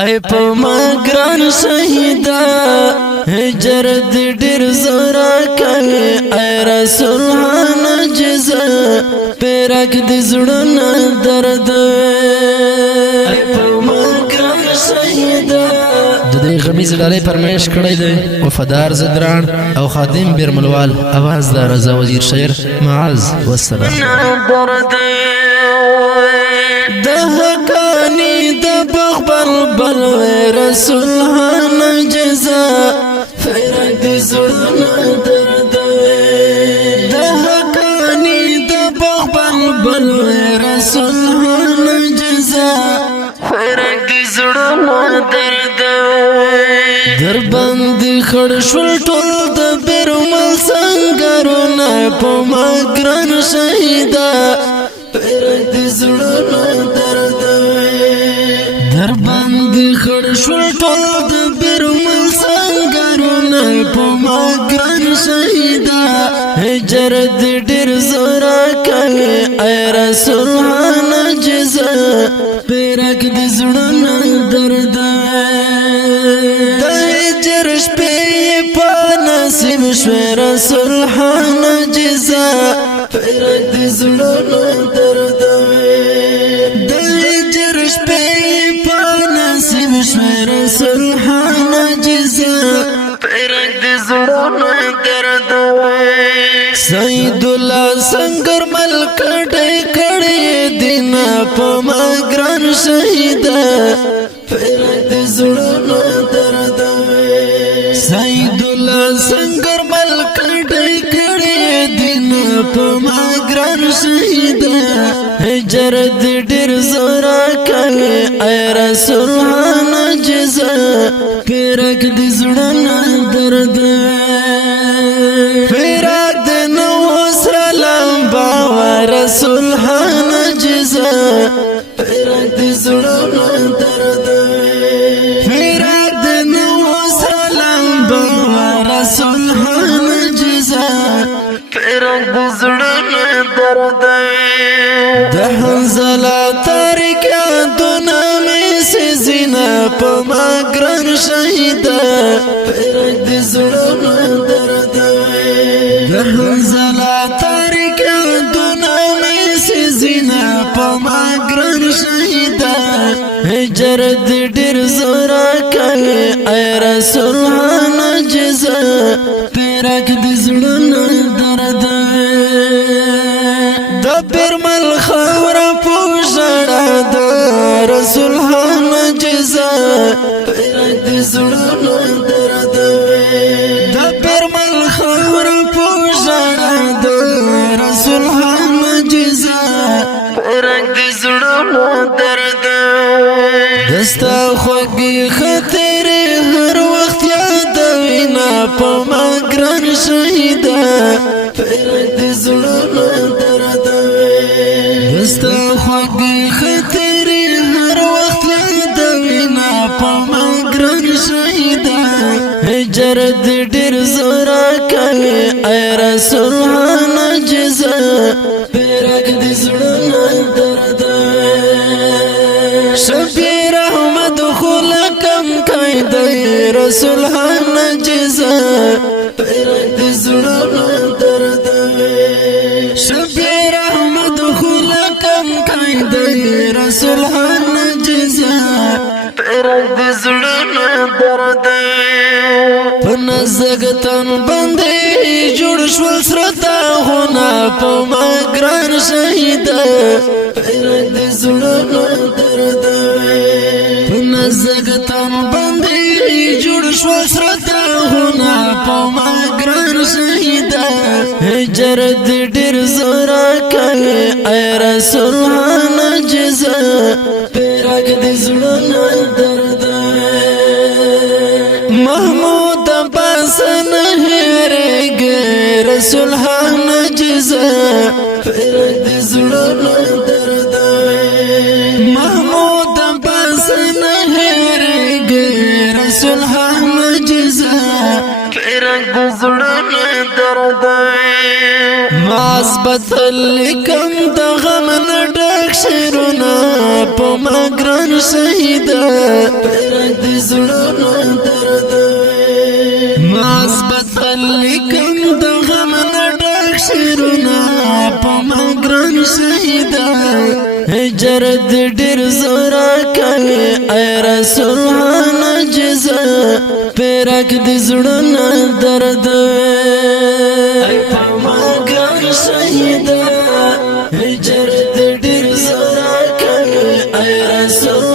ای په ما ګران شهیدا هجر دې ډېر زورا کوي ای رسول نجزا پیرک دې زړونه درد ای په ما ګران شهیدا د دې غمیز لارې پرمیش کړی دی وفادار زدران او خادم بیرملوال اواز د رضا وزیر شعر معاذ والسلام د حقانی د بغبل بلوی رسول نجزا پیرک دې زړونه درد د حقانی د بغبل بلوی رسول نجزا پیرک دې زړونه درد در باندې خړ شول ټول د بیرمل سنگرونه په ما ګران شهیدا پیرک دې زړونه درد در باندې خړ شول ټول د بیرمل سنگرونه په ما ګران شهیدا هجر دې ډېر زورا کوي ای رسول نجزا پیرک دې زړونه درد نصیب شوی رسول نجزا پیرک دې زړونه درد د هجر شپې په نصیب شوی رسول نجزا پیرک دې زړونه درد سید الله سنگر ملک ډې کړې دین په ما ګران شهیدا پیرک دې زړونه درد سید الله سنگر ملک ډې کړې دین په ما ګران شهیدا هجر دې ډېر زورا کوي ای رسول نجزا پیرک دې زړونه درد پیرک دې نو سره لمبا رسول نجزا پیرک دې زړونه درد پیرک دې نو سره لمبا رسول نجزا پیرک دې زړونه درد د حنزله تاریک یادونه مې سيزینه په ما ګران شهیدا پیرک دې زړونه درد د حنزله تاریک یادونه مې سيزینه په ما ګران شهیدا هجر دې ډېر زورا کوي ای رسول نجزا پیرک دې زړونه درد د بیرمل خاوره پوښړه د رسول نجزا پیرک دې زړونه درد د بیرمل خاوره پوښړه د رسول نجزا پیرک دې زړونه درد دستا خوږی خطر هر وخت یادوینا په ما ګران شهیدا پیرک دې زړونه درد دستا خوږی خطر هر وخت یادوینا په ما ګران شهیدا هجر دې ډېر زورا کوي ای رسول نجزا پیرک دې زړونه درد شبیر احمد خلکم قید رسول نجزا پیرک دې زړونه درد شبیر احمد خلکم قید رسول نجزا پیرک دې زړونه درد په نزګتن باندې جوړ شول سرتا هونه په ما ګران شهیدا پیرک دې زړونه درد په نزګتن باندې جوړ شول سرتا هونه په ما ګران شهیدا هجر دې ډېر زورا کوي ای رسول نجزا پیرک دې زړونه درد محمود عباس نه هېرېږي رسول نجزا پیرک دې زړونه درد محمود عباس نه هېرېږي رسول نجزا پیرک دې زړونه درد ماس بدل کم د غم نه ډک شعرونه په ما ګران شهیدا زړونو درد ماس بتلیکم د غم نه ډک شیرونه په ما ګران شهیدا هجر دې ډېر زورا کوي اے رسول نجزا پیرک دې زړونو درد په ما ګران شهیدا هجر دې ډېر زورا کوي اے رسول